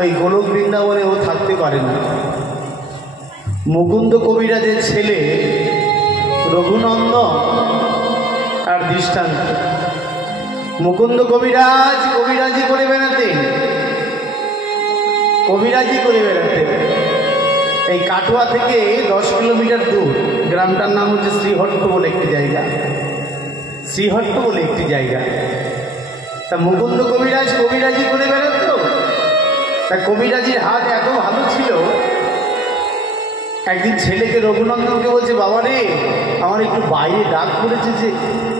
ওই গোলক বৃন্দাবনে ও থাকতে পারে না। মুকুন্দ কবিরাজের ছেলে রঘুনন্দন আর দৃষ্টান্ত। মুকুন্দ কবিরাজ কবিরাজি করে বেড়াতেন, কবিরাজি করে বেড়াতেন। এই কাটোয়া থেকে 10 কিলোমিটার দূর, গ্রামটার নাম হচ্ছে শ্রীহট্ট বলে একটি জায়গা, শ্রীহট্ট বলে একটি জায়গা। তা মুকুন্দ কবিরাজ কবিরাজি করে বেড়াত। তা কবিরাজির হাত এত ভালো ছিল, একদিন ছেলেকে রঘুনন্দনকে বলছে, বাবা রে আমার একটু বাইরে ডাক পড়েছে। যে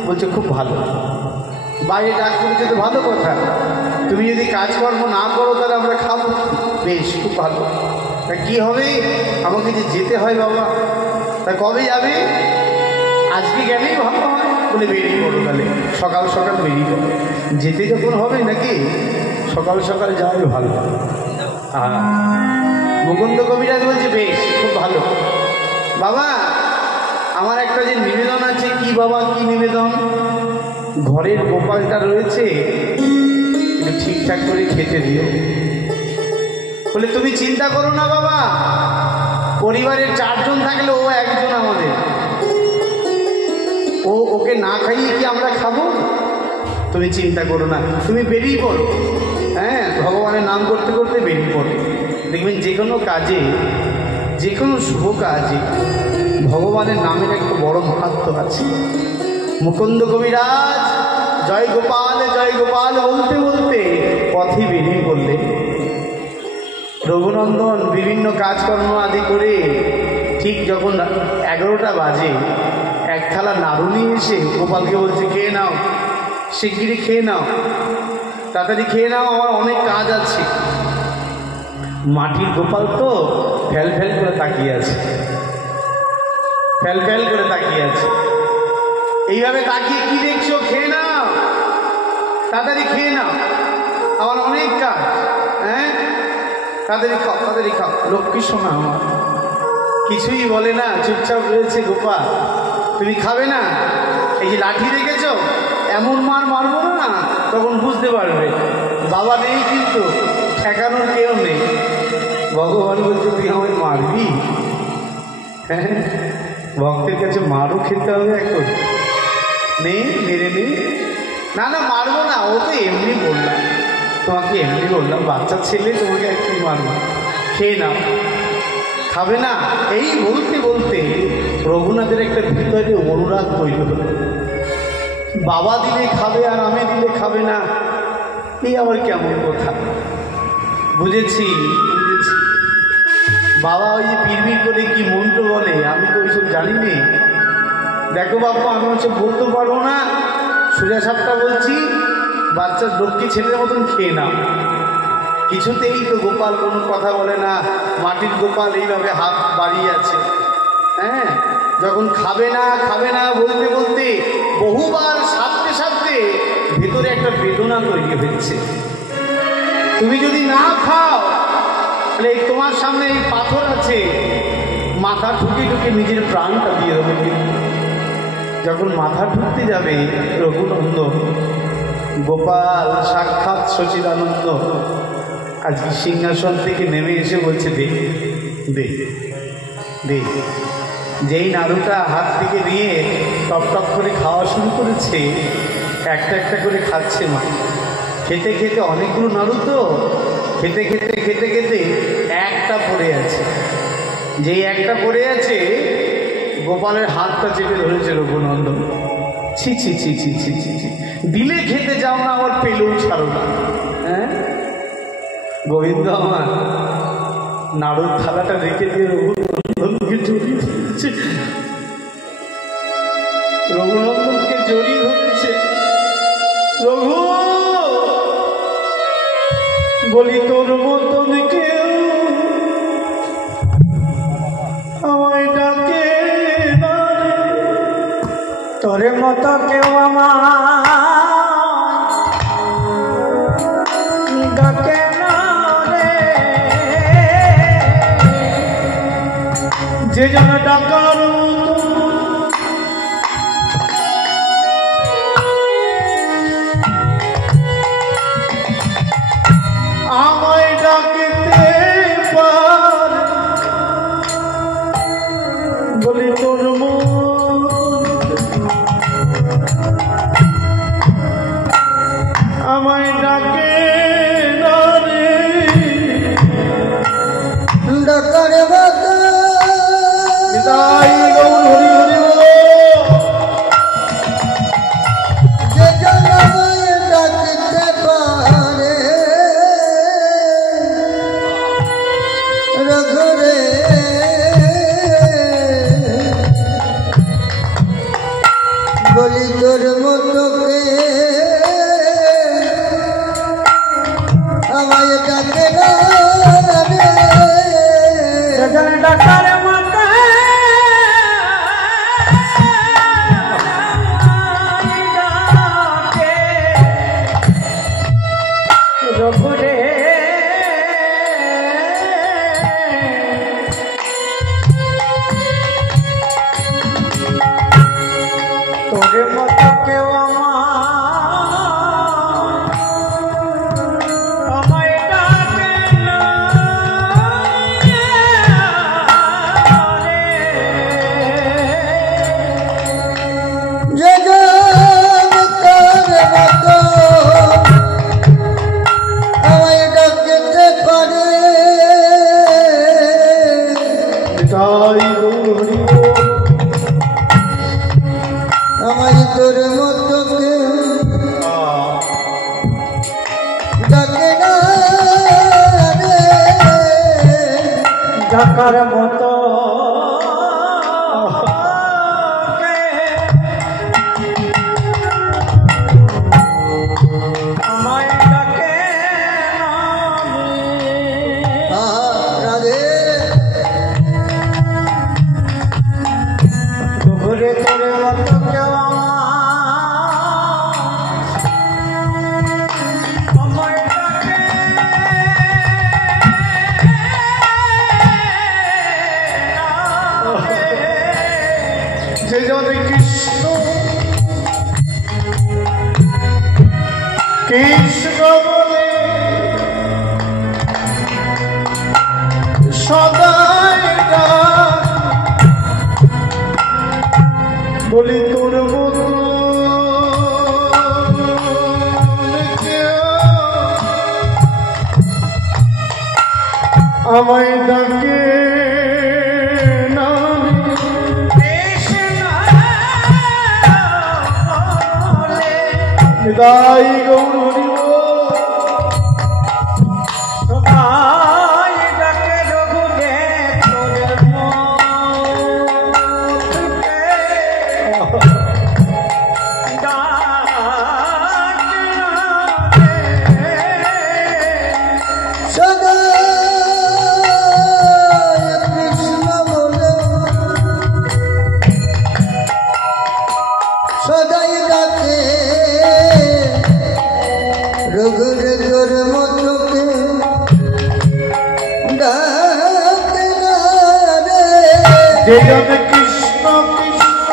বলছে খুব ভালো, বাইরে ডাক পড়েছে তো ভালো কথা, তুমি যদি কাজকর্ম না করো তাহলে আমরা খাবো। বেশ, খুব ভালো। তা কী হবে? আমাকে যে যেতে হয় বাবা। তা কবে যাবে? আজকে গেলেই ভালো হয়। বলে বেরিয়ে পড়ো তাহলে, সকাল সকাল বেরিয়ে পড়ো। যেতে যখন হবে নাকি সকাল সকাল যাওয়াই ভালো। মুকুন্দ কবিরাজ বলছে বেশ, খুব ভালো। বাবা আমার একটা যে নিবেদন আছে। কি বাবা, কি নিবেদন? ঘরের গোপালটা রয়েছে, একটু ঠিকঠাক করে খেতে দিও। বলে তুমি চিন্তা করো না বাবা, পরিবারের 4 জন থাকলে ও একজন আমাদের, ওকে না খাইয়ে কি আমরা খাবো? তুমি চিন্তা করো না, তুমি বেরিয়ে পড়ো। হ্যাঁ, ভগবানের নাম করতে করতে বেরিয়ে পড়ো। দেখবেন যে কোনো কাজে, যে কোনো শুভ কাজে ভগবানের নামের একটা বড় মাহাত্ম্য আছে। মুকুন্দ কবিরাজ জয় গোপাল বলতে বলতে পথে বেরিয়ে পড়লেন। রঘুনন্দন বিভিন্ন কাজকর্ম আদি করে ঠিক যখন 11টা বাজে, এক থালা নাড়ু নিয়ে এসে গোপালকে বলছে, খেয়ে নাও, শিগগিরি খেয়ে নাও, তাড়াতাড়ি খেয়ে নাও, আমার অনেক কাজ আছে। মাটির গোপাল তো ফ্যাল ফ্যাল করে তাকিয়ে আছে, ফ্যাল ফ্যাল করে তাকিয়ে আছে। এইভাবে তাকিয়ে কি দেখছো? খেয়ে নাও, তাড়াতাড়ি খেয়ে নাও, আমার অনেক কাজ। হ্যাঁ, তাড়াতাড়ি খাও, তাড়াতাড়ি খাও। লক্ষ্মী সোনা আমার কিছুই বলে না, চুপচাপ রয়েছে। গোপাল তুমি খাবে না? এই যে লাঠি রেখেছ, এমন মার মারবো না তখন বুঝতে পারবে বাবা নেই, কিন্তু ঠেকানোর কেউ নেই। ভগবান বলছে তুই আমায় মারবি? হ্যাঁ, ভক্তের কাছে মারও খেতে হবে এখন। নেই, মেরে নেই। না না, মারবো না, ও তো এমনি বললাম, তোমাকে এমনি বললাম, বাচ্চা ছেলে, তোমাকে একটু মারবো, খেয়ে নাও। খাবে না? এই বলতে বলতে রঘুনাথের একটা ভিতরে অনুরাগ তৈরি হলো। বাবা দিলে খাবে আর আমি দিলে খাবে না, এই আবার কেমন কথা? বুঝেছি বুঝেছি। বাবা ওই যে পিরবির করে কি মন্ত্র বলে, আমি তো ওইসব জানি নে। দেখো বাবু, আমি ওইসব বলতে পারবো না, সোজা সাপটা বলছি, বাচ্চার লক্ষ্মী ছেলের মতন খেয়ে নাও। কিছুতেই তো গোপাল কোনো কথা বলে না। মাটির গোপাল এইভাবে হাত বাড়িয়ে আছে। হ্যাঁ, যখন খাবে না খাবে না বলতে বলতে বহুবার সাথে সাথে ভেতরে একটা বেদনা তৈরি হচ্ছে। তুমি যদি না খাও তাহলে তোমার সামনে এই পাথর আছে, মাথা ঠুকে ঠুকে নিজের প্রাণটা দিয়ে দেবে। যখন মাথা ঠুকতে যাবে রঘুনন্দন, গোপাল সাক্ষাৎ সচিদানন্দ আজকে সিংহাসন থেকে নেমে এসে বলছে, দে দে দে। যেই নাড়ুটা হাত থেকে নিয়ে টপ টপ করে খাওয়া শুরু করেছে, একটা একটা করে খাচ্ছে মা। খেতে খেতে অনেকগুলো নাড়ু তো, খেতে খেতে খেতে খেতে একটা পড়ে আছে। যেই একটা পড়ে আছে, গোপালের হাতটা চেপে ধরেছে রঘুনন্দন। ছি ছি ছি ছি ছি ছি ছি, দিলে খেতে যাও না, আবার পেলেও ছাড়ো না। হ্যাঁ, গোবিন্দ আমার নাড়ুর থালাটা রেখে দিয়ে রঘুনন্দনকে জড়িয়ে ধরছে, রঘুনন্দনকে জড়িয়ে ধরছে। রঘু বলি, তোর মতন কেউ আমায় ডাকে না রে, তোর মতো কেউ আমায় ডাকে না রে, যে যেন ডাকার আমায় ডাকে তোরে মতো কেউ আমায় ডাকে না আমায় তোর মতো কেউ ডাকে না রে ডাকার মতো আমায় ডাকে রাধে ঘুরে তোরে মতো কেউ আমায় ডাকে যে যাবে কৃষ্ণ কৃষ্ণ বলে সদাই ডাক, বলি তোর মতো কেউ আমায় ডাকে না নিতাই গৌর হরি বল। সবাই ডাকে রঘুরে তোরে মতকে সদা কৃষ্ণ বলে সদাই ডাকে রঘুরে তোর মতো কেউ ডাকে না রে যে যাবে কৃষ্ণ কৃষ্ণ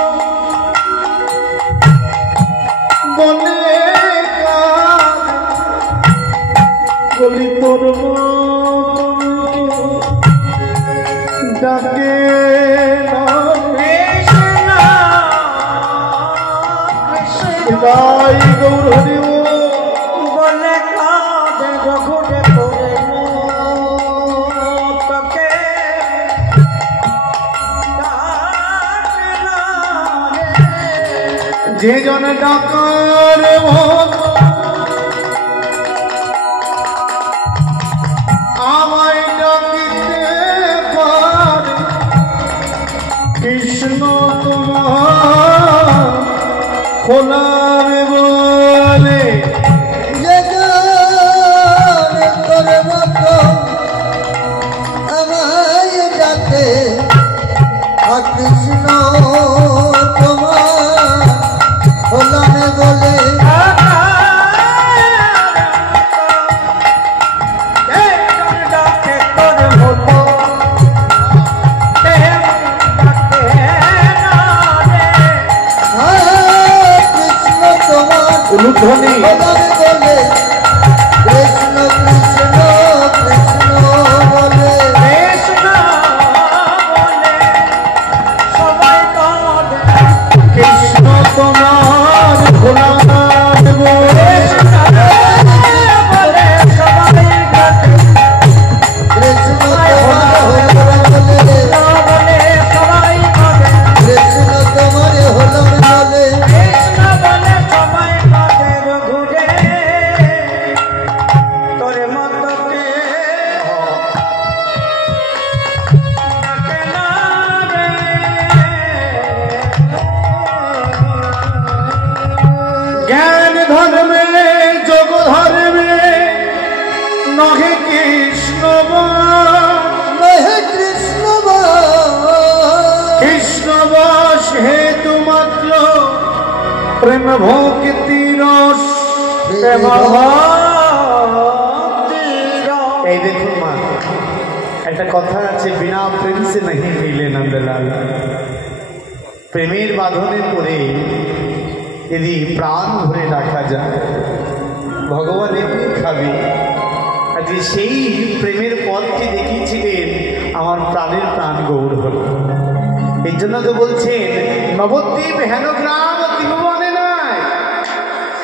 বলে বলি তোর ডাকে তাই গৌর হরি বলে কাঁদে রঘুরে তোরে মতকে যে জন ডাকার মতো আমায় ডাকিতে পারে কৃষ্ণ তোমার খোলার বলে যে তোর মতো আমায় ডাকে কৃষ্ণ তোমার হলানে বলে কৃষ্ণ তোমার উলুধ্বনি হলানে বলে কৃষ্ণ কৃষ্ণ কৃষ্ণ বলে কৃষ্ণ তোমার খোলার বলে কৃষ্ণ তোমার হলানে বলে কৃষ্ণ তোমার হলানে বলে তোরে মতকে ডাকে না রে জ্ঞান ধর্মে যোগ ধর্মে নহে কৃষ্ণ নহে কৃষ্ণ কৃষ্ণ বশ হেতু মাত্র প্রেম ভক্তি রস এই দেখুন মা, একটা কথা আছে, বিনা প্রেম সে নাহি মিলে নন্দলাল। প্রেমের বাঁধনে পড়ে যদি প্রাণ ভরে রাখা যায় ভগবান এমনি খাবে। আজকে সেই প্রেমের পথটি দেখিয়েছিলেন আমার প্রাণের প্রাণ গৌর হল। এই জন্য তো বলছেন নবদ্বীপ হেন গ্রাম ত্রিভুবনে নাই,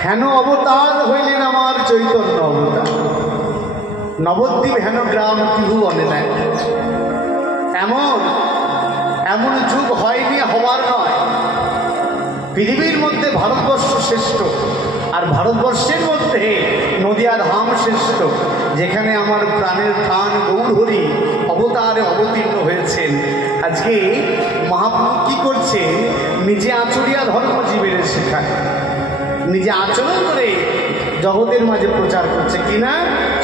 হেন অবতার হইলেন আমার চৈতন্য অবতার। নবদ্বীপ হেন গ্রাম ত্রিভুবনে নাই, এমন যুগ হয়নি, হওয়ার নয়। পৃথিবীর মধ্যে ভারতবর্ষ শ্রেষ্ঠ, আর ভারতবর্ষের মধ্যে নদিয়া ধাম শ্রেষ্ঠ, যেখানে আমার প্রাণের প্রাণ গৌরহরি অবতারে অবতীর্ণ হয়েছেন। আজকে মহাপ্রভু কি করছে, নিজে আচরিয়া ধর্মজীবের শেখায়, নিজে আচরণ করে জগতের মাঝে প্রচার করছে কিনা,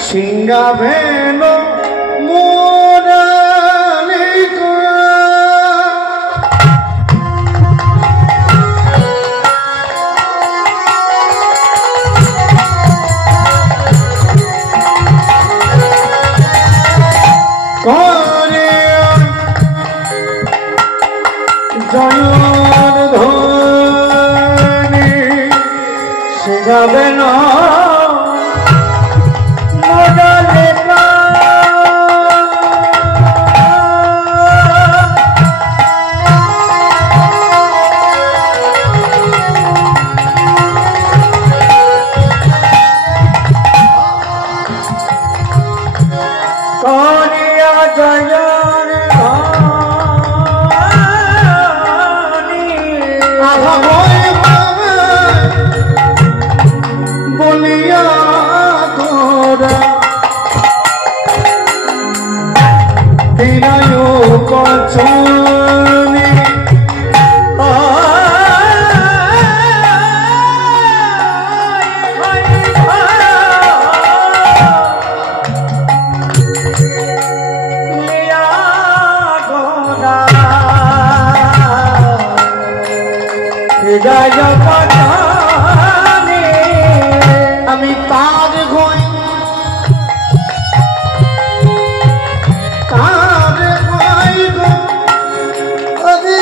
সিংহাভেন যাবে না মডালে করিয়া জয়ন বলিয়া তোরা বিনয় কচনি হৃদয় আমি তার গই তার গই গো আরে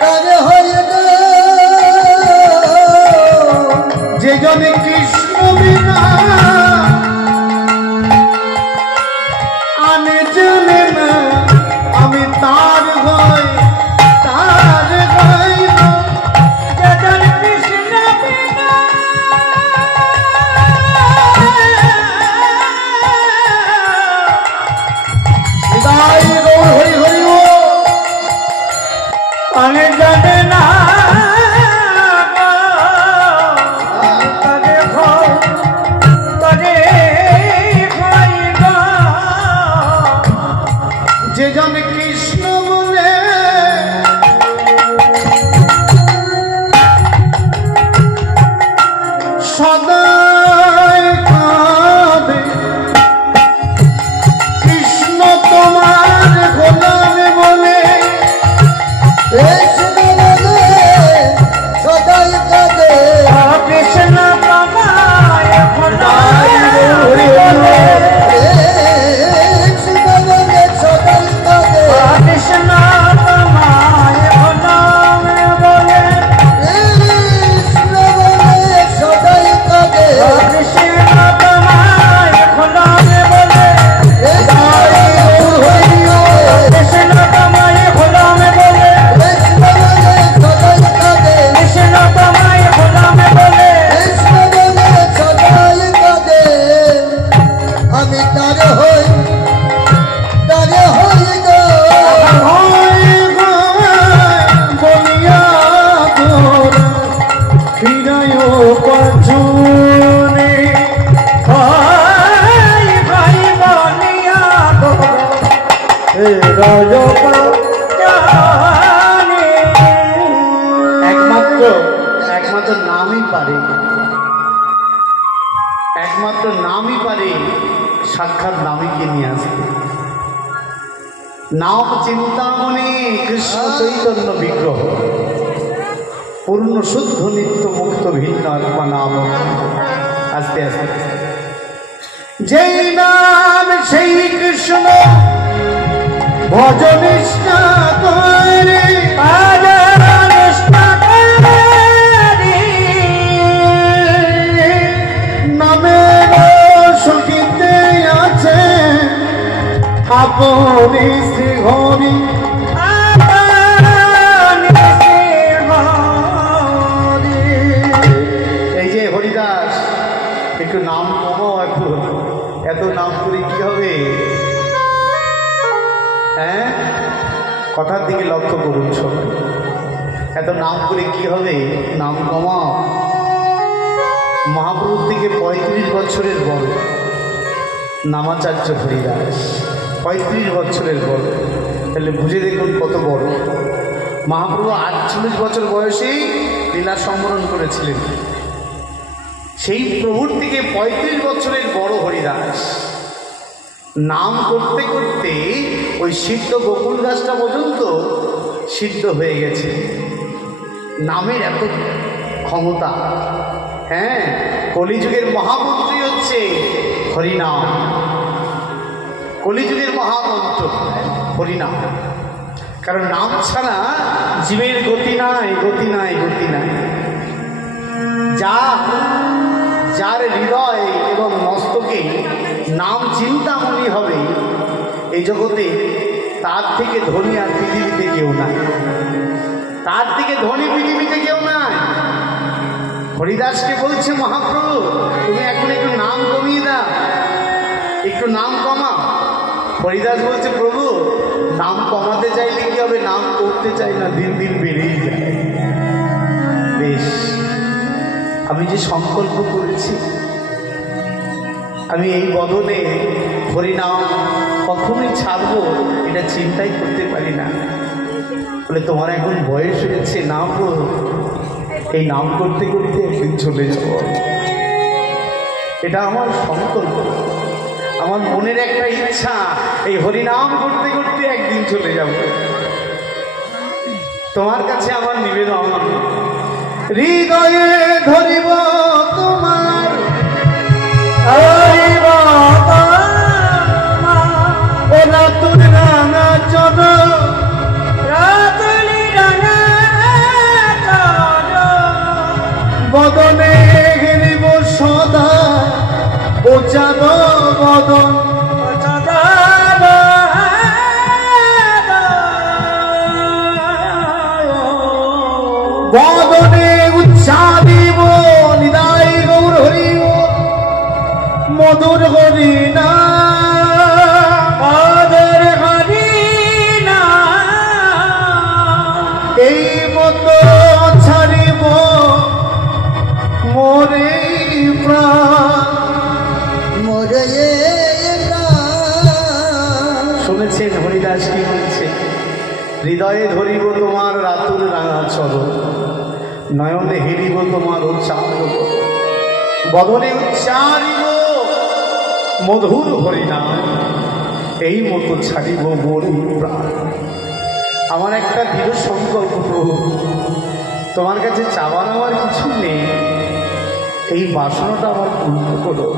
তারে হয় গো যে জনে কৃষ্ণ বিনা আমি জানি না আমি তার গই তার গই গো যে জনে কৃষ্ণ বিনা তাই গৌর হরি হরি ও আমি জানি না যে জন কৃষ্ণ বলে সদাই কাঁদে কৃষ্ণ তোমার গোলামে বলে সদাই কাঁদে কৃষ্ণ তোমার গোলামে বলে সদাই কাঁদে কৃষ্ণ তোমার গোলামে বলে কৃষ্ণ বলে সদাই কাঁদে কৃষ্ণ তোমার গোলামে বলে কৃষ্ণ তোমার গোলামে বলে কৃষ্ণ তোমার গোলামে বলে আমি তারে হই গো বলিয়া তোর হৃদয় পছুনে ভাই ভাই বলিয়া তোর হৃদয় পছুনে একমাত্র নামই পারে, একমাত্র নামই পারে সাক্ষাৎ নামীকে নিয়ে আসতে। নাম চিন্তামণি কৃষ্ণ চৈতন্য বিগ্রহ, পূর্ণ শুদ্ধ নিত্য মুক্ত ভিন্ন আত্মা নাম। আস্তে আস্তে যেই নাম সেই কৃষ্ণ, ভজনিষ্ঠা করে নামের সঙ্গীতে আছে আপনি শ্রী হরি। এই যে হরিদাস, একটু নাম কমাও, একটু এত নাম করে কি হবে? হ্যাঁ, কথার দিকে লক্ষ্য করুন সবাই। এত নাম করে কি হবে? নাম কমাও। মহাপ্রভুর থেকে 35 বছরের বড় নামাচার্য হরিদাস, 35 বছরের বড়। তাহলে বুঝে দেখুন কত বড়। মহাপ্রভু 48 বছর বয়সেই লীলা সম্বরণ করেছিলেন। সেই প্রভুর থেকে 35 বছরের বড় হরিদাস নাম করতে করতে ওই সিদ্ধ বকুল গাছটা পর্যন্ত সিদ্ধ হয়ে গেছে। নামের এত ক্ষমতা। হ্যাঁ, কলিযুগের মহামন্ত্রী হচ্ছে হরিনাম। কলিযুগের মহামন্ত্র হরিনাম। কারণ নাম ছাড়া জীবের গতি নাই, গতি নাই, গতি নাই। যার হৃদয় এবং মস্তকে নাম চিন্তামণি হবে, এই জগতে তার থেকে ধনী আর পৃথিবীতে কেউ নাই। তার থেকে ধনী পৃথিবীতে কেউ নাই। হরিদাসকে বলছে মহাপ্রভু, তুমি এখন একটু নাম কমিয়ে দাও, একটু নাম কমা। হরিদাস বলছে, প্রভু নাম কমাতে চাইলে কি হবে? নাম করতে চাই না, দিন দিন বেড়েই যায়। বেশ, আমি যে সংকল্প করেছি, আমি এই বদলে হরিনাম কখনোই ছাড়বো, এটা চিন্তাই করতে পারি না। বলে, তোমার এখন বয়স হয়েছে, নাম এই নাম করতে করতে একদিন চলে যাব। এটা আমার সংকল্প, আমার মনের একটা ইচ্ছা, এই হরিনাম করতে করতে একদিন চলে যাব। তোমার কাছে আমার নিবেদন, হৃদয়ে ধরিব তোমার, ওরা তোর রাঙা চল, বদনে ঘিরিব সদা, ওচার বদন, বদনে উচ্চারিব নিদায় গৌর হরি, মধুর হরি না, মধুর হরি না, এই মতো ছাড়িব মোরে প্রাণ, মোরে শুনেছেন হরিদাস কি বলছে? হৃদয়ে ধরিব তোমার রাতুল রাঙা চরণ, নয়নে হেরিব তোমার উচ্চার, বদনে উচ্চারিব মধুর হরিনাম, এই মতো ছাড়িব মোরে প্রাণ। আমার একটা দৃঢ় সংকল্প প্রভু, তোমার কাছে চাওয়ার আমার কিছু নেই, এই বাসনাটা আমার পূর্ণ করো।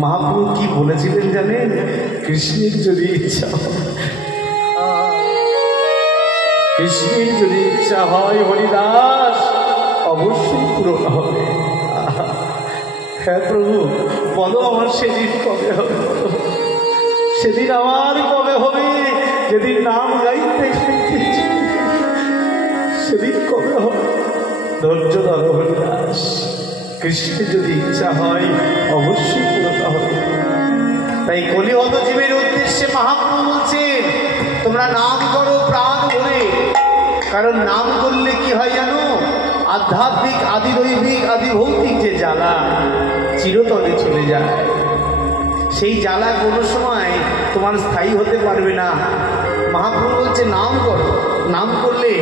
মহাপ্রভু কি বলেছিলেন জানেন? কৃষ্ণের যদি ইচ্ছা হয়, কৃষ্ণের যদি ইচ্ছা হয় হরিদাস অবশ্যই পূরণ হবে। হ্যাঁ প্রভু, বলো আমার সেদিন কবে হবে? সেদিন আমার কবে হবে? যেদিন নাম গাইতে গাইতে সেদিন কবে হবে? ধৈর্য ধরো হরিদাস, কৃষ্ণের যদি ইচ্ছা হয় অবশ্যই পূরণ হবে। তাই কলিহত জীবের উদ্দেশ্যে মহাপ্রভু বলছেন, তোমরা নাম করো প্রাণ ভরে। কারণ নাম করলে কি হয় জানো? আধ্যাত্মিক, আদি দৈবিক, আদি ভৌতিক যে জ্বালা চিরতরে চলে যায়, সেই জ্বালা কোনো সময় তোমার স্থায়ী হতে পারবে না। মহাপ্রভু বলছে নাম করো, নাম করলে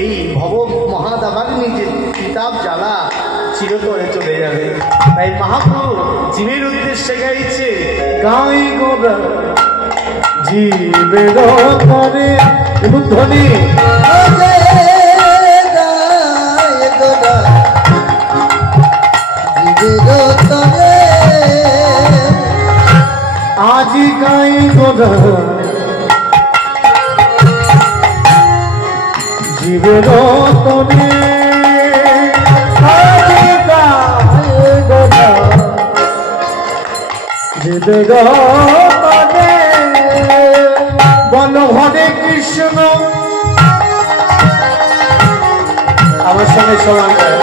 এই ভব মহাদাবাগ্নি যে কিতাব জ্বালা চিরতরে চলে যাবে। তাই মহাপ্রভু জীবের উদ্দেশ্যে গাইছে, গাই গোরা জীবের করে ধ্বনি, আজি গাই গোরা জীবের তনে হরি গায়ে গোরা জীবের তনে বল হরে কৃষ্ণ আমার সঙ্গে সমান গায়।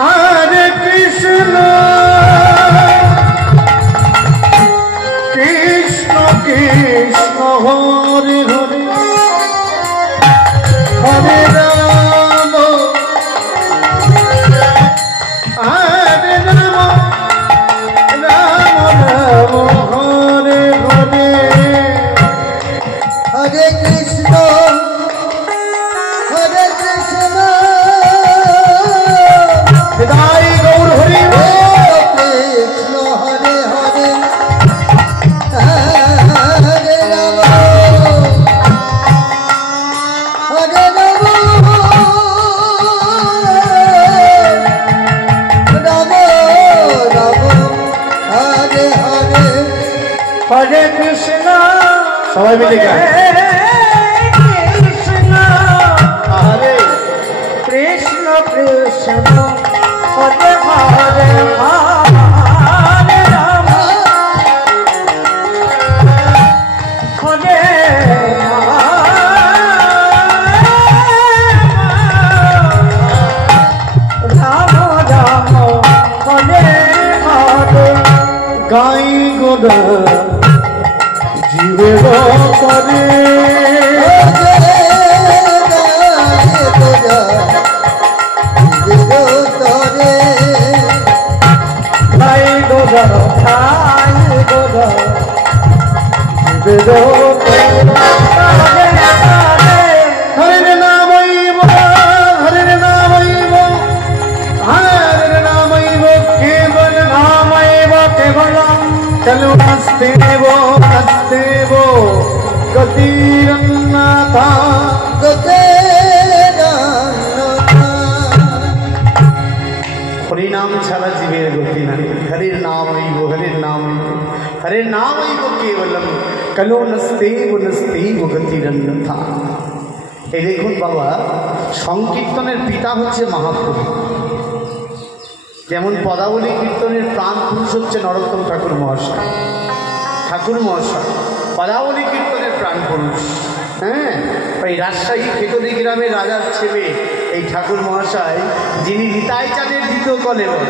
হরে কৃষ্ণ কৃষ্ণ কৃষ্ণ হরে হরে হরে রাম হরে রাম রাম রাম হরে হরে হরে কৃষ্ণ হরে কৃষ্ণ হৃদয় গৌর হরি কৃষ্ণ হরে হরে হরে রাম হরে রাম রাম রাম হরে হরে হরে কৃষ্ণ সবাই মিলে গায়। কৃষ্ণ আরে কৃষ্ণ কৃষ্ণ হরে হরে হরে রাম হরে রাম রাম হরে হরে গাই গোদা জীবের করে গাই গোদা গাই গোদা জীবের হরে নামৈব হরে নামৈব হরে নামৈব কেবল নামৈব কেবলম চলো নস্তেব নস্তেব গতিরন্নাথা হরিনাম ছাড়া জীবের গতি নাই। হরির নাম হইব হরির নাম হইব হরির নাম হইব কেবলম কলো নস্তেব নস্তেব গতিরন্যথা। এই দেখুন বাবা, সংকীর্তনের পিতা হচ্ছে মহাপ্রভু। যেমন পদাবলী কীর্তনের প্রাণ পুরুষ হচ্ছে নরোত্তম ঠাকুর মহাশয়। ঠাকুর মহাশয় পদাবলী কীর্তনের প্রাণ পুরুষ। হ্যাঁ, ওই রাজশাহী খেতরি গ্রামের রাজার ছেলে এই ঠাকুর মহাশয়, যিনি নিতাই চাঁদের দ্বিতীয় কলেবর।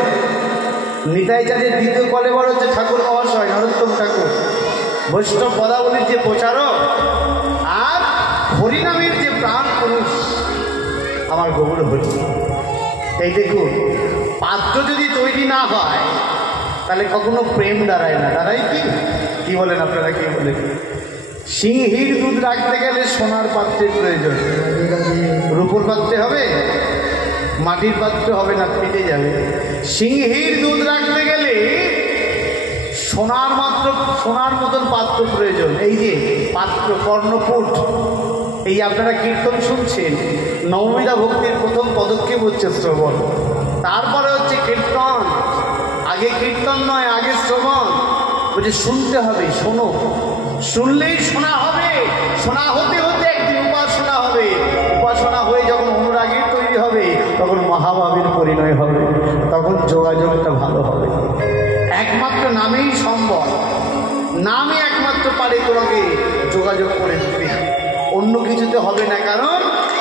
নিতাই চাঁদের দ্বিতীয় কলেবর হচ্ছে ঠাকুর মহাশয় নরোত্তম ঠাকুর, বৈষ্ণব পদাবলীর যে প্রচারক আর হরিনামের যে প্রাণ পুরুষ আমার গৌর হরি। এই দেখুন, পাত্র যদি তৈরি না হয় তাহলে কখনো প্রেম দাঁড়ায় না। দাঁড়ায় কি? কি বলেন আপনারা, কি বলেন? সিংহীর দুধ রাখতে গেলে সোনার পাত্রের প্রয়োজন। রূপোর পাত্রে হবে, মাটির পাত্রে হবে না, ফেটে যাবে। সিংহীর দুধ রাখতে গেলে সোনার মতন পাত্র প্রয়োজন। এই যে পাত্র, কর্ণপুট। এই আপনারা কীর্তন শুনছেন, নবমীরা ভক্তির প্রথম পদক্ষেপ হচ্ছে শ্রবণ, তারপরে হচ্ছে কীর্তন। আগে কীর্তন নয়, আগে শ্রবণ। বলছে শুনতে হবে, শোনো, শুনলেই শোনা হবে। শোনা হতে হতে একদিন উপাসনা হবে। উপাসনা হয়ে যখন অনুরাগীর তৈরি হবে, তখন মহাভাবীর পরিণয় হবে, তখন যোগাযোগটা ভালো হবে। একমাত্র নামেই সম্ভব। নামে একমাত্র পারে তোমাকে যোগাযোগ করে দিতে, অন্য কিছুতে হবে না। কারণ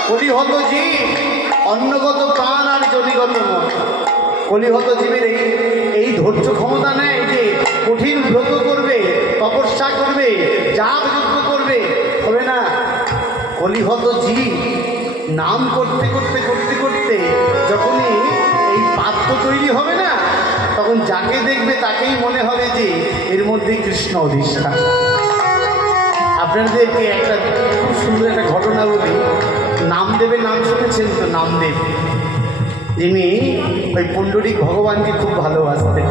কলিহত জীব, অন্নগত প্রাণ আর জলিগত মন। কলিহত জীবের এই ধৈর্য ক্ষমতা নেই যে কঠিন ব্রত করবে, তপস্যা করবে, যাগ যজ্ঞ করবে, হবে না। কলিহত জীব নাম করতে করতে করতে করতে যখনই এই পাত্র তৈরি হবে না, তখন যাকে দেখবে তাকেই মনে হবে যে এর মধ্যে কৃষ্ণ অধিষ্ঠান। আপনাদেরকে একটা খুব সুন্দর একটা ঘটনা বলি। নামদেবের নাম শুনেছেন তো? নামদেব, যিনি ওই পুণ্ডরিক ভগবানকে খুব ভালোবাসতেন।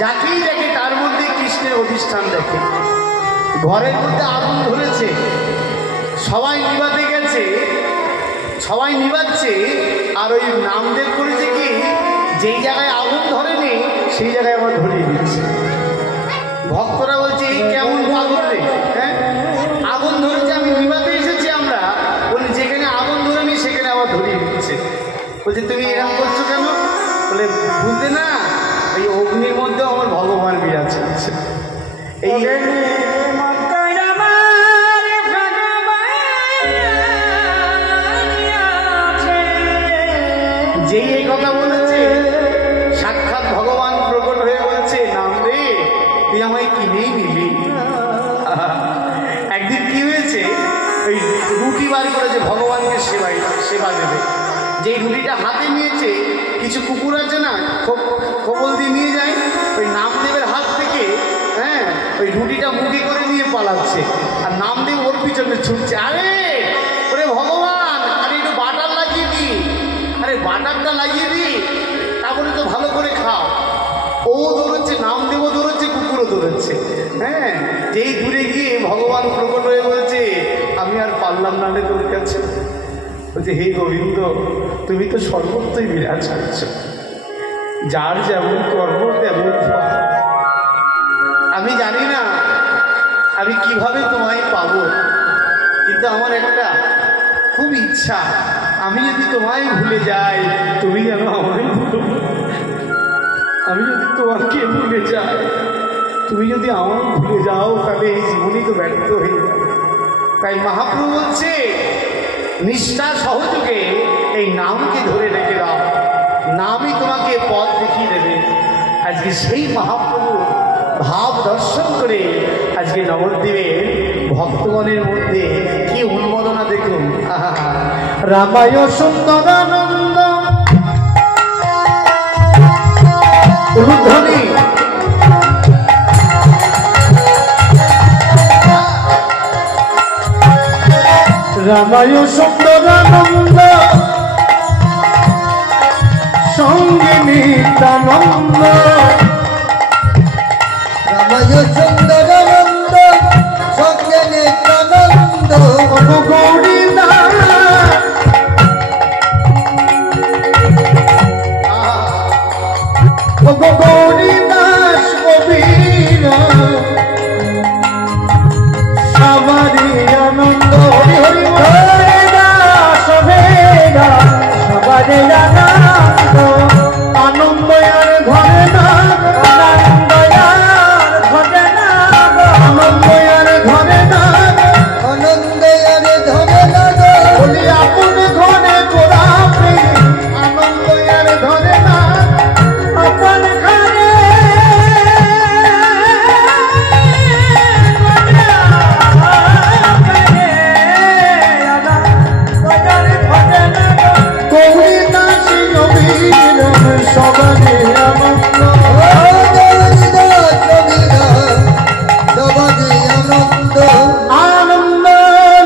যাকেই দেখে তার মধ্যে কৃষ্ণের অধিষ্ঠান দেখে। ঘরের মধ্যে আগুন ধরেছে, সবাই নিভাতে গেছে, সবাই নিভাচ্ছে, আর ওই নামদেব করেছে কি, যেই জায়গায় আগুন ধরেনি সেই জায়গায় আমার ধরিয়ে দিচ্ছে। ভক্তরা বলছে এই কেমন পাগল রে, হ্যাঁ, আগুন ধরেছে, আমি নিভাতে এসেছি আমরা। বলি যে বলছে তুমি এরকম করছো কেন? বলে বুঝতে না, এই অগ্নির মধ্যে আমার ভগবান বিরাজ করছে। এই যেই এই কথা বলেছে, সাক্ষাৎ ভগবান প্রকট হয়ে বলছে, নাম রে তুই আমায় কিনেই নিবি। একদিন কি হয়েছে, ওই রুটি বার করেছে ভগবানকে সেবা দেবে। যেই রুটিটা হাতে নিয়েছে, কিছু কুকুর আছে না, খবল দিয়ে নিয়ে যায়, ওই নামদেবের হাত থেকে হ্যাঁ ওই রুটিটা মুখে করে নিয়ে পালাচ্ছে, আর নামদেব ওর পিছনে ছুটছে। আরে ওরে ভগবান, আরে একটু বাটার লাগিয়ে দি, আরে বাটারটা লাগিয়ে দি, তারপরে তো ভালো করে খাও। ও দৌড়চ্ছে, নামদেবও দৌড়চ্ছে, কুকুরও দৌড়চ্ছে। হ্যাঁ, যেই দূরে গিয়ে ভগবান প্রকট হয়ে বলছে, আমি আর পারলাম না রে তোর কাছে। বলছে, হে গোবিন্দ, তুমি তো সর্বত্রই বিরাজ করছো, যার যেমন কর্ম তেমন ফল। আমি জানি না আমি কিভাবে তোমায় পাবো, কিন্তু আমার একটা খুব ইচ্ছা, আমি যদি তোমায় ভুলে যাই, তুমি যেন আমায় ভুলো। আমি যদি তোমাকে ভুলে যাই, তুমি যদি আমায় ভুলে যাও, তাহলে এই জীবনই তো ব্যর্থ হয়ে যাবে। তাই মহাপ্রভু বলছে, নিষ্ঠা সহযোগে এই নামকে ধরে রেখে দাও, নামই তোমাকে পথ দেখিয়ে দেবে। আজকে সেই মহাপ্রভু ভাব দর্শন করে আজকে নবদ্বীপের ভক্তগণের মধ্যে কি উন্মাদনা দেখুন। রামায় সুন্দরানন্দ উলুধ্বনি রামায় সুন্দরানন্দ সঙ্গে নিত্যানন্দ রামায় সুন্দরানন্দ সঙ্গে নিত্যানন্দ গৌরী গৌরী দাস কবির সবারই আনন্দ। হরি হরি দাস ভেদা সবারই আনন্দ, আনন্দ আর ঘরে না, আনন্দ আর ঘরে না, আনন্দ আর ঘরে না, আনন্দ আরে ধরে লাগো বলি আপন ঘরে গোড়া আনন্দ আর ঘরে না, আপন ঘরে গৌরী দাসী নবীন সবারে আনন্দ। আনন্দ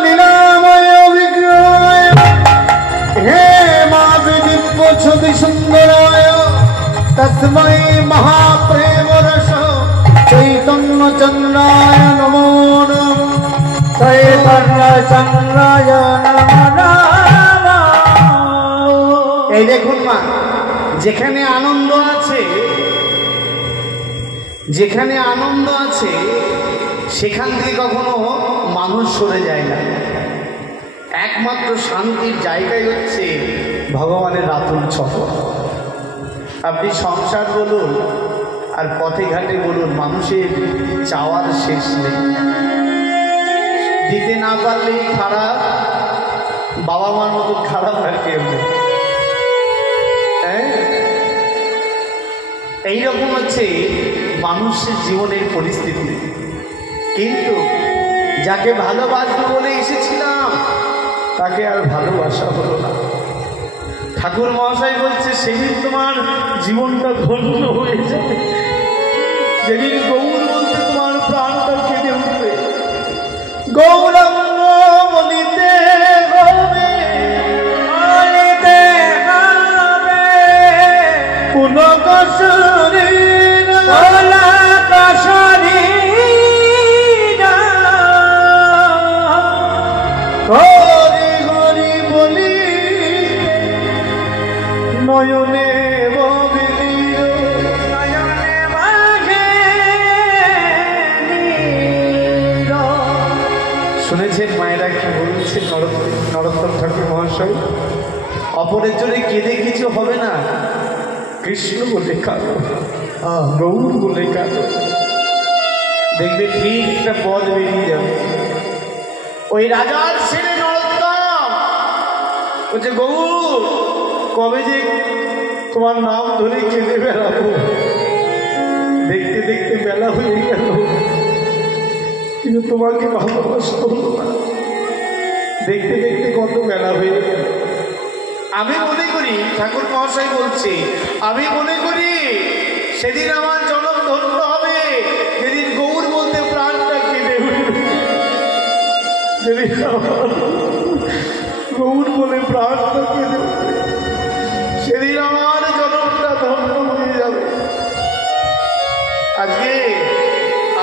লীলাময় বিগ্রহায় হে মা দিব্য ছবি সুন্দরায় তস্मै মহাপ্রেম রস চৈতন্য চন্দ্রায় নমো নমঃ। চৈতন্য চন্দ্রায় নমো নমঃ। এই দেখুন মা, যেখানে আনন্দ আছে, যেখানে আনন্দ আছে সেখান থেকে কখনো মানুষ সরে যায় না। একমাত্র শান্তির জায়গায় হচ্ছে ভগবানের রাতুল ছপর। আপনি সংসার বলুন আর পথে ঘাটে বলুন, মানুষের চাওয়ার শেষ নেই। দিতে না পারলেই খারাপ, বাবা মার মতো খারাপ আর কেউ নেই। এইরকম হচ্ছে মানুষের জীবনের পরিস্থিতি। কিন্তু যাকে ভালোবাসবো বলে এসেছিলাম, তাকে আর ভালোবাসা হলো না। ঠাকুর মহাশয় বলছে, সেদিন তোমার জীবনটা ধন্য হয়ে যাবে, যেদিন গৌর বলতে তোমার প্রাণটা কেঁদে উঠবে। গৌরাঙ্গ বলিতে হবে, বলিতে হবে, কোন কসুরি না, কসুরি না, হরি হরি বলি নয়নে ববিলি, নয়নে মাঘে নীর। শুনেছেন মায়েরা কি বলছে নরোত্তম ঠাকুর মহাশয়? অপরের জন্য কেঁদে কিছু হবে না, কৃষ্ণ বলে কাঁদো, গৌর বলে কাঁদো, দেখবে ঠিক একটা পথ বেরিয়ে যাবে। ওই রাজার ছেলে নরোত্তম বলছে, গৌর কবে যে তোমার নাম ধরে কেঁদে বেড়াবো, দেখতে দেখতে বেলা হয়ে গেল, কিন্তু তোমাকে ভালোবাসা হলো না, দেখতে দেখতে কত বেলা হয়ে গেল। আমি মনে করি, ঠাকুর মহাশয় বলছে, আমি মনে করি সেদিন আমার জনম ধন্য হবে যেদিন গৌর বলতে প্রাণটা কেঁদে উঠবে, যেদিন গৌর বলে প্রাণটা কেঁদে উঠবে, সেদিন আমার জনমটা ধন্য হয়ে যাবে। আজকে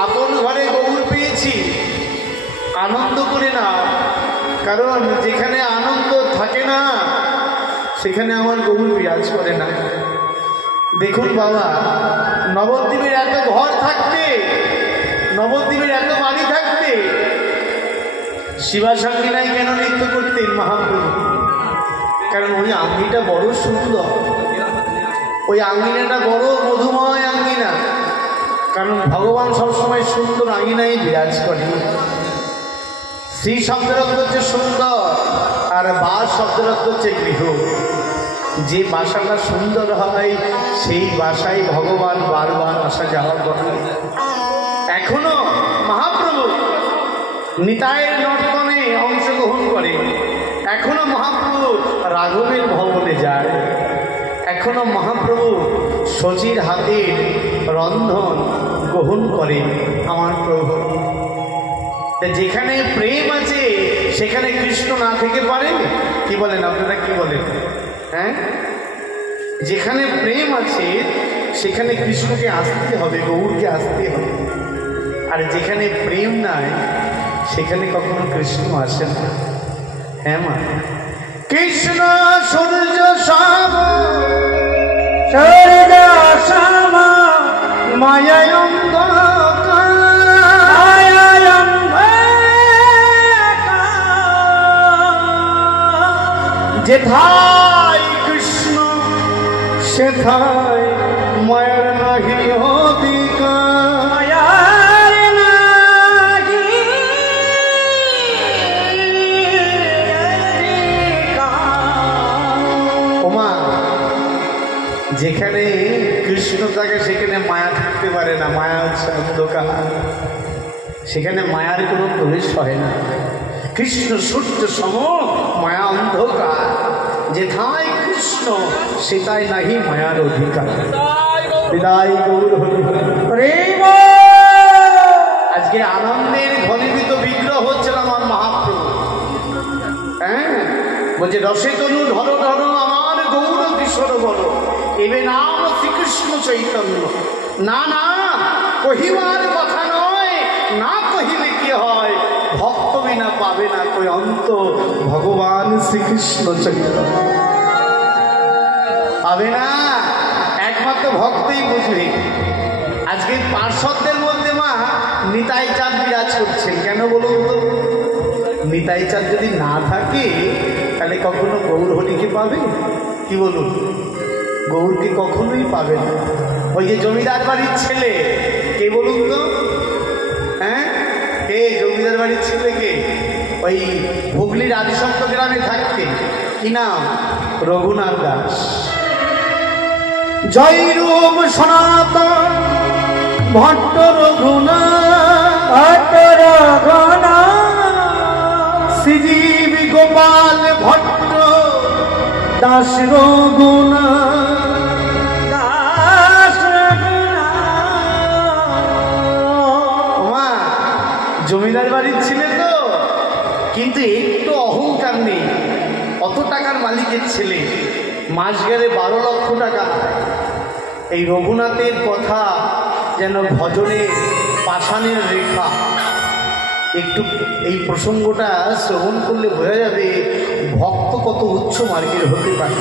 আপন ঘরে গৌর পেয়েছি, আনন্দ করে না, কারণ যেখানে আনন্দ থাকে না সেখানে আমার গৌর বিরাজ করে না। দেখুন বাবা, নবদ্বীপের এত ঘর থাকতে, নবদ্বীপের এত বাড়ি থাকতে শিবা সঙ্গীনায় কেন নৃত্য করতেন মহাপ্রভু? কারণ ওই আঙ্গিটা বড় সুন্দর, ওই আঙ্গিনাটা বড় মধুময় আঙ্গিনা, কারণ ভগবান সবসময় সুন্দর আঙ্গিনায় বিরাজ করে। শ্রী শব্দের অর্থ হচ্ছে সুন্দর, আর বাস শব্দের অর্থ হচ্ছে গৃহ। যে বাসাটা সুন্দর হয় সেই বাসায় ভগবান বারবার আসা যাওয়া করে। এখনো মহাপ্রভু নিতাইয়ের নর্তনে অংশগ্রহণ করে, এখনো মহাপ্রভু রাঘবের ভবনে যায়, এখনো মহাপ্রভু শচীর হাতের রন্ধন গ্রহণ করে আমার প্রভু। যেখানে প্রেম আছে সেখানে কৃষ্ণ না থেকে পারে? কি বলেন আপনারা, কি বলেন? হ্যাঁ, যেখানে প্রেম আছে সেখানে কৃষ্ণকে আসতে হবে, গৌরকে আসতে হবে। আর যেখানে প্রেম নাই সেখানে কখনো কৃষ্ণ আসে না। হ্যাঁ মা, কৃষ্ণ সূর্য শ্যাম, সূর্য শ্যাম মায়ায় যেথায় কৃষ্ণ সেথায় মায়ের নাহি অধিকার। ওমা, যেখানে কৃষ্ণ থাকে সেখানে মায়া থাকতে পারে না, মায়া হচ্ছে অন্ধকার, সেখানে মায়ার কোনো প্রবেশ হয় না। কৃষ্ণ সূর্য সম, মায়া অন্ধকার, যেথায় কৃষ্ণ সেটাই নাহি মায়ার অধিকার। বিদায় গৌর হরি। আজকে আনন্দের ঘনীভূত বিগ্রহ হচ্ছে আমার মহাপ্রভু। হ্যাঁ, বলছে রসে তনু ধরো ধরো আমার গৌর কিশোর বলো, এবে নাম শ্রীকৃষ্ণ চৈতন্য। না না, কহিবার কথা নয়, না কহিলে কি হয়, ভক্ত বিনা পাবে না কই অন্ত ভগবান শ্রীকৃষ্ণ চৈতন্য। পাবে না, একমাত্র ভক্তই বুঝবে। আজকে পার্শ্বদের মধ্যে মা নিতাই চাঁদ বিরাজ করছেন, কেন বলুন তো? নিতাই চাঁদ যদি না থাকে তাহলে কখনো গৌর হরিকে পাবে? কি বলুন, গৌরকে কখনোই পাবে না। ওই যে জমিদার বাড়ির ছেলে, কে বলুন তো? হ্যাঁ, কে জমিদার বাড়ির ছেলে? কে? ওই হুগলির আদিসপ্ত গ্রামে থাকতেন, কি নাম? রঘুনাথ দাস। জয় রূপ সনাতন ভট্ট রঘুনাথ, শ্রীজীব গোপাল ভট্ট দাস রঘুনাথ। জমিদার বাড়ির ছেলে তো, কিন্তু একটু অহংকার নেই। অত টাকার মালিকের ছেলে, মাস গেলে 12 লক্ষ টাকা। এই রঘুনাথের কথা যেন ভজনে পাষাণের রেখা। একটু এই প্রসঙ্গটা শ্রবণ করলে বোঝা যাবে ভক্ত কত উচ্চ মার্গের হতে পারে।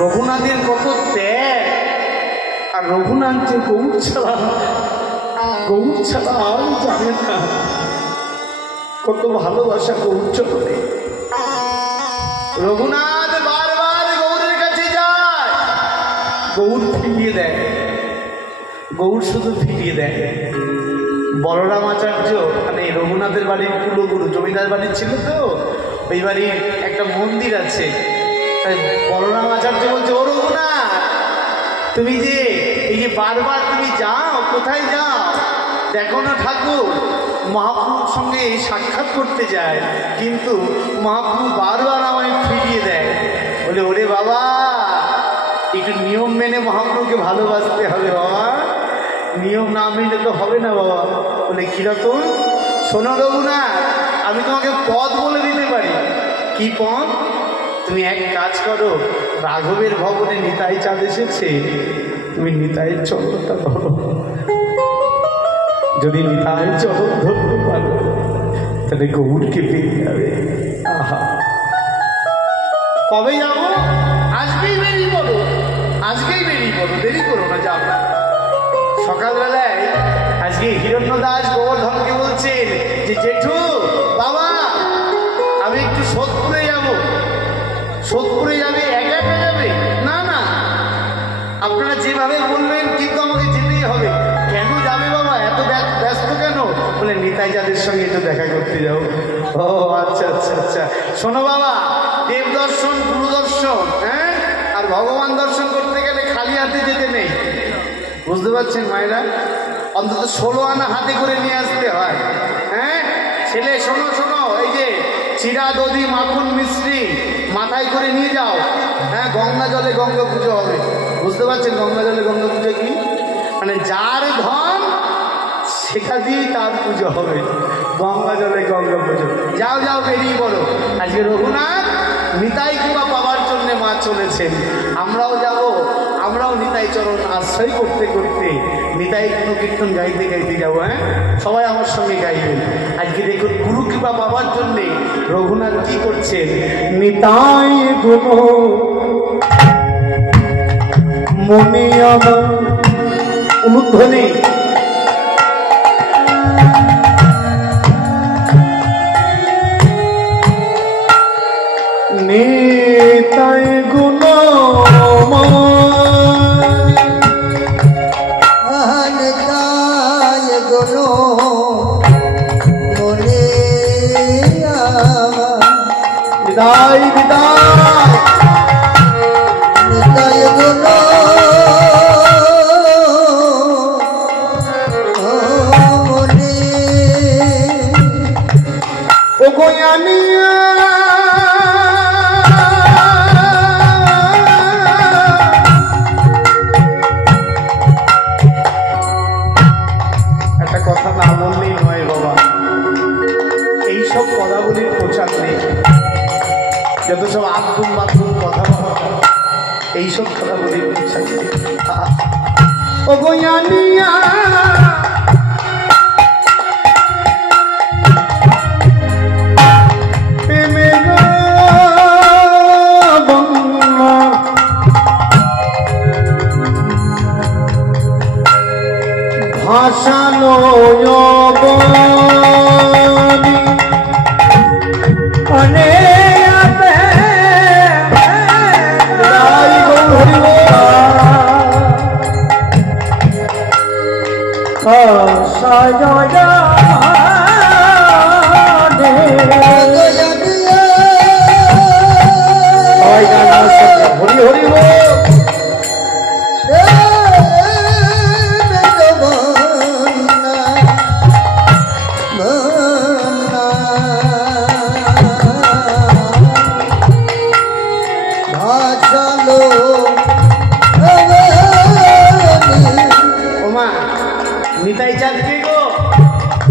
রঘুনাথের কত ত্যাগ, আর রঘুনাথ যে গৌর ছাড়া আর জানে না কত ভালোবাসা গৌর চরণে। রঘুনাথ গৌর ফিরিয়ে দেয়, গৌর শুধু ফিরিয়ে দেয়। বলরাম আচার্য মানে রঘুনাথের বাড়ির কুলগুরু, জমিদার বাড়ির ছিল তো, ওই বাড়ির একটা মন্দির আছে। তাই বলরাম আচার্য বলছে, ও রঘুনাথ, তুমি যে এই যে বারবার তুমি যাও, কোথায় যাও? দেখো না ঠাকুর, মহাপ্রভুর সঙ্গে সাক্ষাৎ করতে যায়, কিন্তু মহাপ্রভু বারবার আমায় ফিরিয়ে দেয়। বলে, ওরে বাবা, একটু নিয়ম মেনে মহাপ্রভুকে ভালোবাসতে হবে বাবা, নিয়ম না মেনে তো হবে না বাবা। বলে, কিরকম? শোনো রঘুনাথ, আমি তোমাকে পথ বলে দিতে পারি। কি পথ? তুমি এক কাজ করো, রাঘবের ভবনে নিতাই চাঁদ এসেছে, তুমি নিতাইয়ের চরণটা ধরো। যদি নিতাইয়ের চরণ ধরতে পারো তাহলে গৌরকে পেয়ে যাবে। আহা, কবে যাবো? আজকেই বেরিয়ে পড়ো, আজকেই বেরিয়ে পড়ো, দেরি করো না, যাও। সকালবেলায় আজকে হিরণ্য দাস গোবর্ধনকে বলছেন যে, জেঠু বাবা, আমি একটু সোদপুরে যাব। সোদপুরে যাবে? একা একা যাবে? না না, আপনারা যেভাবে বলবেন, কিন্তু আমাকে যেতেই হবে। কেন যাবে বাবা, এত ব্যস্ত কেন? বলে, নিতাই চাঁদের সঙ্গে একটু দেখা করতে যাও। ও আচ্ছা আচ্ছা আচ্ছা। শোনো বাবা, দেব দর্শন, গুরু দর্শন, হ্যাঁ, আর ভগবান দর্শন করতে গেলে খালি হাতে যেতে নেই, বুঝতে পারছেন মায়েরা? অন্তত 16 আনা হাতে করে নিয়ে আসতে হয়। হ্যাঁ ছেলে, শোনো শোনো, এই যে চিরা, দধি, মাখন, মিশ্রি মাথায় করে নিয়ে যাও। হ্যাঁ, গঙ্গা জলে গঙ্গা পুজো হবে। বুঝতে পারছেন গঙ্গা জলে গঙ্গা পুজো কি? মানে যার ধন সেটা দিয়েই তার পুজো হবে, গঙ্গা জলে গঙ্গা পুজো। যাও যাও, বেরিয়ে পড়ো। আজকে রঘুনাথ নিতাই কৃপা পাওয়ার জন্যে মা চলেছেন, আমরাও যাব, আমরাও নিতাই চরণ আশ্রয় করতে করতে নিতাই গুণ কীর্তন গাইতে গাইতে যাবো। হ্যাঁ, সবাই আমার সঙ্গে গাইবেন। আজকে দেখুন গুরু কৃপা পাওয়ার জন্যে রঘুনাথ কি করছেন। নিতাই গুণ মনে আমার অনুধ্বনি নিতাই গুণ নিতাই গুণ মনে আমার, বিদায় বিদায় নিতাই গুণ মনে, ও গয়ানিয়া একটা কথা না বললেই নয় বাবা, এইসব পদাবলীর প্রচার নেই, যত সব আত্মম বাথরুম কথা বলা, এইসব পদাবলীর প্রচার নেই। ও গয়ানিয়া ভাষানো হরি হরি ওমা, নিতাই চাঁদ কে গো?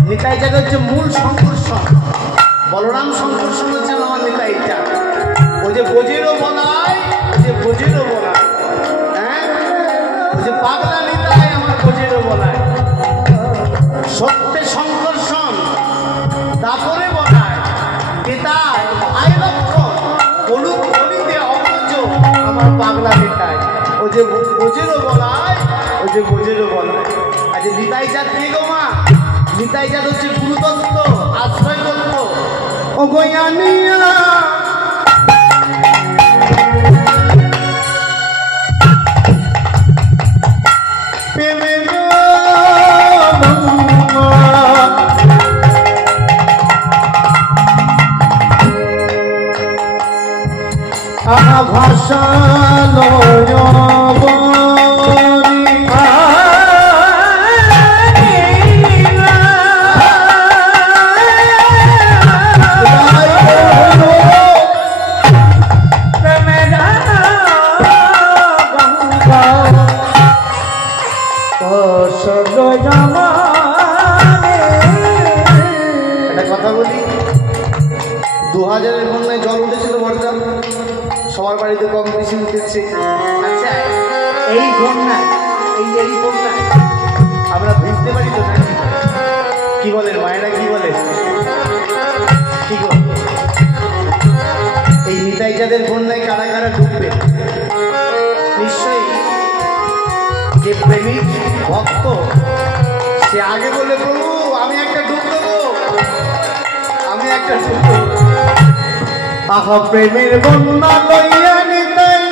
নিতাই চাঁদ হচ্ছে মূল সংকর্ষণ, বলরাম সংকর্ষণ হচ্ছেন আমার নিতাই চাঁদ। ওই যে বোঝেরও বলায়, ওই যে বোঝেরও বলায়, হ্যাঁ, ওই যে পাগলা নিতাই আমার বোঝেরও বলায়। সত্যে সংকর্ষণ, তারপরে বলায় নিতাই আয় লক্ষণ, বলুক বলিতে অবুজ আমার পাগলা নিতাই। ওই যে বোঝেরও বলায়, ওই যে বোঝেরও বলায়। আজ নিতাই চাঁদ কে গো মা? নিতাই চাঁদ হচ্ছে গুরুতত্ত্ব, আশ্রয় তত্ত্ব। ও গয়ানিয়া আহা ভাষালো কথা বলি 2000-এর বন্যায় জল উঠেছিল বর্ষা, সবার বাড়িতে কম বেশি উঠেছে। আচ্ছা, এই বন্যায় আমরা ভিজতে পারি তো নাকি? কি বলেন মায়েরা, কি বলে? কি গো, এই নিতাই চাঁদের বন্যায় কারা কারা ডুববে? নিশ্চয়ই যে প্রেমিক ভক্ত সে আগে বলে, প্রভু আমি একটা ডুব দেবো, আমি একটা ডুব দেবো। আহা প্রেমের বন্যা লইয়া নিতাই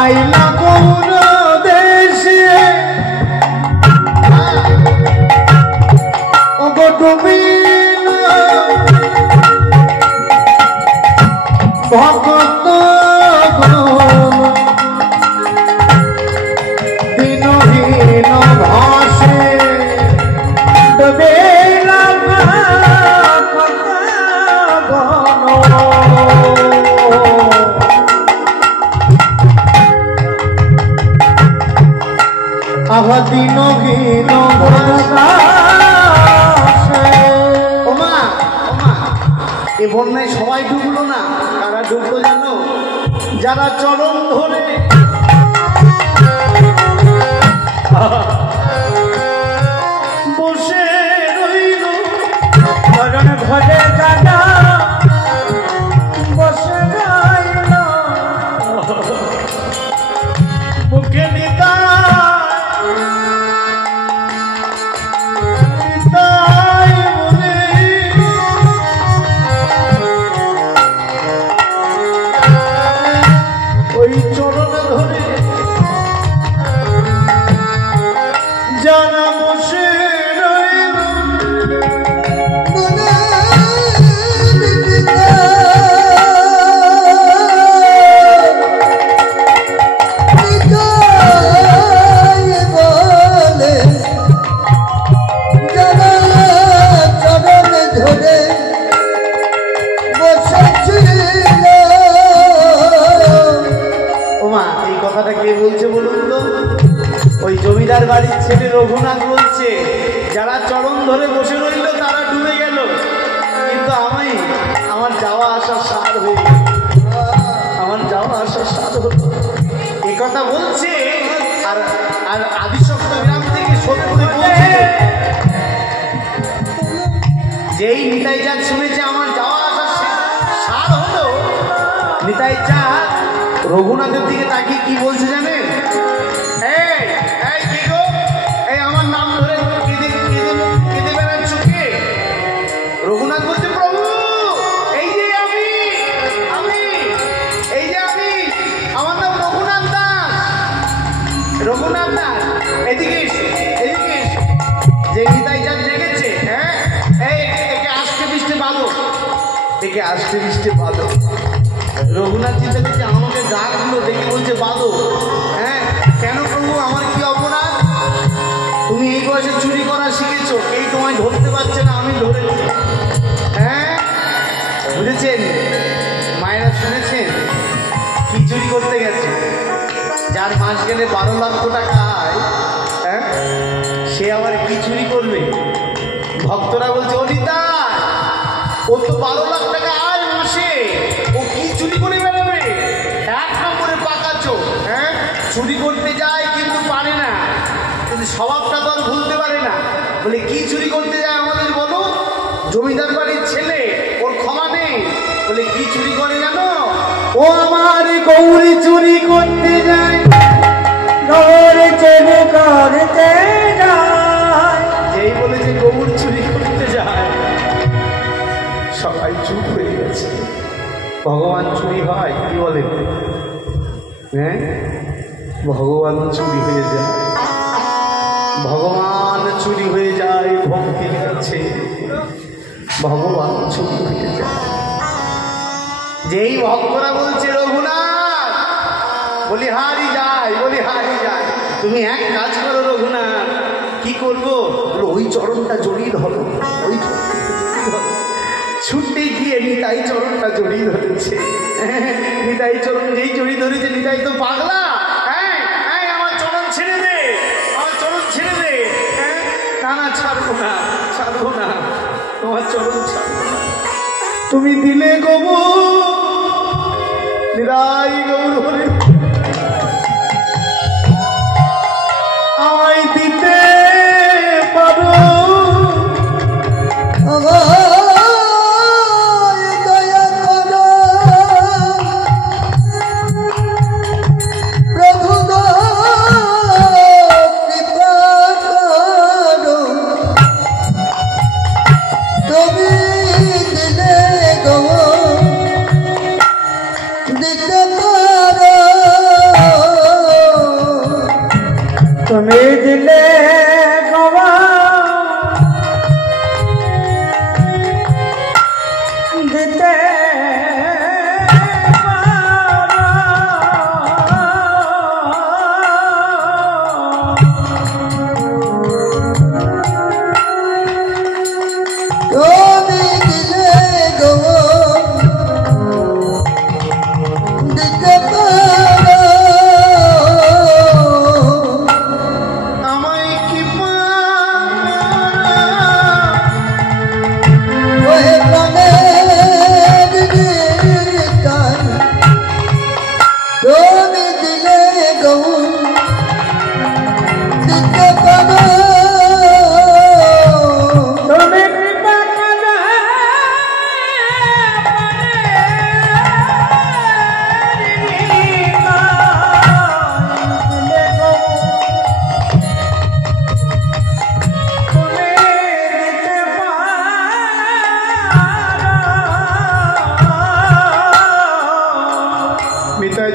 আইলা গৌর দেশে ও গো ডুবিল ভক্ত দিনহীন ভাসে ডুবে আহা দিনহীন ওমা এ বন্যায় সবাই ডুবলো না, কারা ডুবলো জানো? যারা চরণ ধরে বসে রইল, চরণ ধরে দাদা বসে রইল মুখে নিতাই বলে ওই চরণে ধরে যারা বসে রইল, ওমা এই কথাটা কে বলছে বলুন তো? ওই জমিদার বাড়ির ছেলে রঘুনাথ বলছে, যারা চরণ ধরে বসে রইল তারা ডুবে গেল, কিন্তু আমি আমার যাওয়া আসা সার হয়ে গেল, আমার যাওয়া আসা সার হলো। এ কথা বলছে। আর আর আদিশক্ত গ্রাম থেকে সোদপুরে পৌঁছে যেই নিতাই চাঁদ শুনেছে আমার যাওয়া আসা সার হলো, নিতাই চাঁদ রঘুনাথের দিকে তাকিয়ে কি বলছে জানেন? এই এই কি গো, এই আমার নাম ধরে কেঁদে বেড়াচ্ছ কে? রঘুনাথ বলছে, প্রভু এই যে আমি এই যে আমি, আমার নাম রঘুনাথ দাস। রঘুনাথ দাস, এদিকে এসো, এদিকে এসো। যে নিতাই চাঁদ জেগেছে, হ্যাঁ এই একে আস্তে পিষ্টে বাঁধো, একে আস্তে পিষ্টে বাঁধো। রঘুনাথ চিন্তা করছে আমাকে ডাকলো, দেখে বলছে বাঁধো। হ্যাঁ কেন প্রভু, আমার কি অপরাধ? তুমি এই বয়সে চুরি করা শিখেছো, এই তোমায় ধরতে পারছে না, আমি ধরেছি। হ্যাঁ বুঝেছেন মায়েরা, শুনেছেন কি চুরি করতে গেছে? যার মাস গেলে 12 লক্ষ টাকা আয়, হ্যাঁ সে আবার কি চুরি করবে? ভক্তরা বলছে, ও নিতাই, ও তো 12 লাখ টাকা আয় মাসে, ও কি চুরি করে বেড়াবে? 1 নম্বরে পাকা চোর। হ্যাঁ চুরি করতে যায় কিন্তু পারে না, কিন্তু স্বভাবটা তো আর ভুলতে পারে না। বলে কি চুরি করতে যায় আমাদের বলো? জমিদার বাড়ির ছেলে, ওর ক্ষমা নেই। বলে কি চুরি করে জানো? ও আমার গৌরী চুরি করতে যায়, গৌরী চুরি করতে যায়। যেই বলেছে গৌর চুরি করতে যায়, সবাই চুপ হয়ে গেছে। ভগবান চুরি হয় কি বলেন? হ্যাঁ ভগবান চুরি হয়ে যায়, ভগবান চুরি হয়ে যায় ভক্তির কাছে, ভগবান চুরি হয়ে যায়। যেই ভক্তরা বলছে রঘুনাথ বলিহারি যায়, বলিহারি যায়, তুমি এক কাজ করো রঘুনাথ। কি করবো? ওই চরণটা জড়িয়ে ধরো, ওই ছুটতে গিয়ে নিতাই চরণটা জড়িয়ে ধরেছে। নিতাই চরণ যেই জড়িয়ে ধরেছে, নিতাই তো পাগলা, হ্যাঁ হ্যাঁ আমার চরণ ছেড়ে দে, আমার চরণ ছেড়ে দে। না না ছাড়বো না, ছাড়বো না, তোমার চরণ ছাড়বো না। তুমি দিলে গবু নিতাই গৌর হরে আমায় দিতে পারো। তুমি দিলে গবা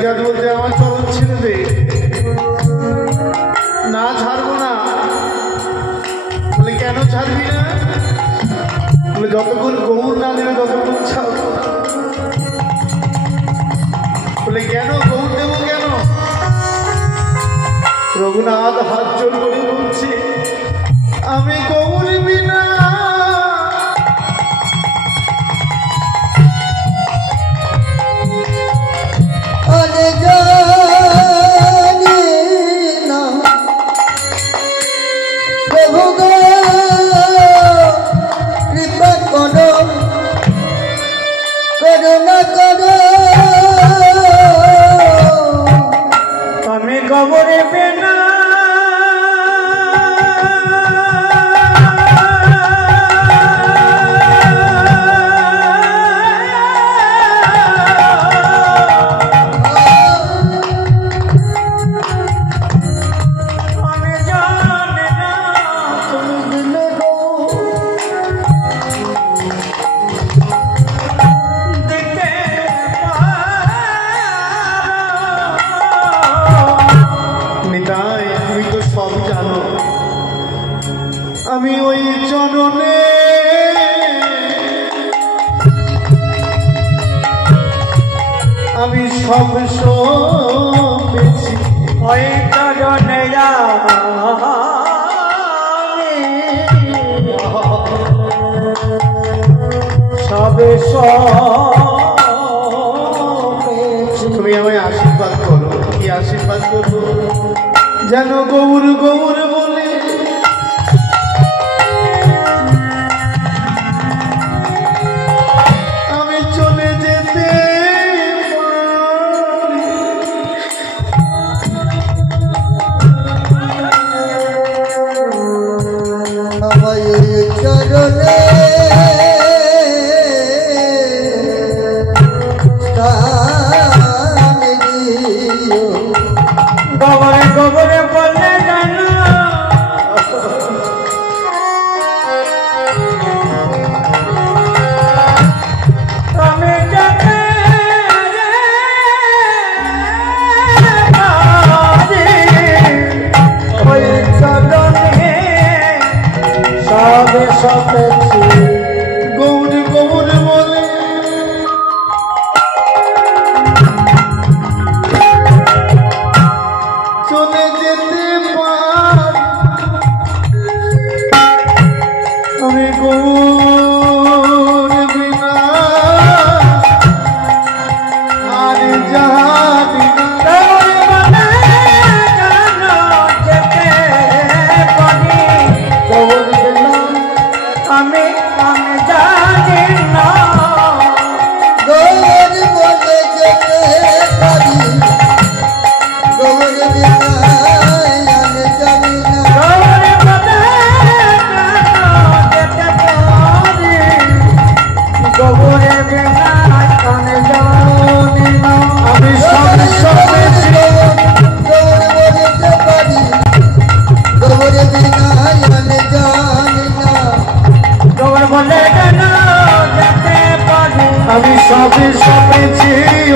দিতে বলছে আমার চরণ ছেড়ে দে। না ছাড়বো না। বলে কেন ছাড়বি না? বলে যতক্ষণ গৌর না দেবে ততক্ষণ ছাড়বো না। বলে কেন গৌর দেবো কেন? রঘুনাথ হাত জোর করে বলছে আমি গৌর বিনা আমি কবরে পেনা আমি ওই চরণে আমি সব সবেছি ওই চরণে সবে তুমি আমায় আশীর্বাদ করো। কি আশীর্বাদ করবো? যেন গৌর গৌর বলে আমি চলে যেতে চরণে গোবরে গোবরে বলে জানো আমি যাতে সবে সপেছি গৌর গৌর বলে চলে যেতে পার আমি গৌর বিনা আর জানি না। আমি আমি জানি না গৌর বলে যেতে পারি গৌর বিনা আমি জানি না গৌরে বলে যেতে পারি গৌরে বিনা আমি জানি না আমি সব সবেছি গৌর বলতে পারি গৌর বিনা আমি জানি না গৌর বলে যেতে পারি আমি সবে সবেছি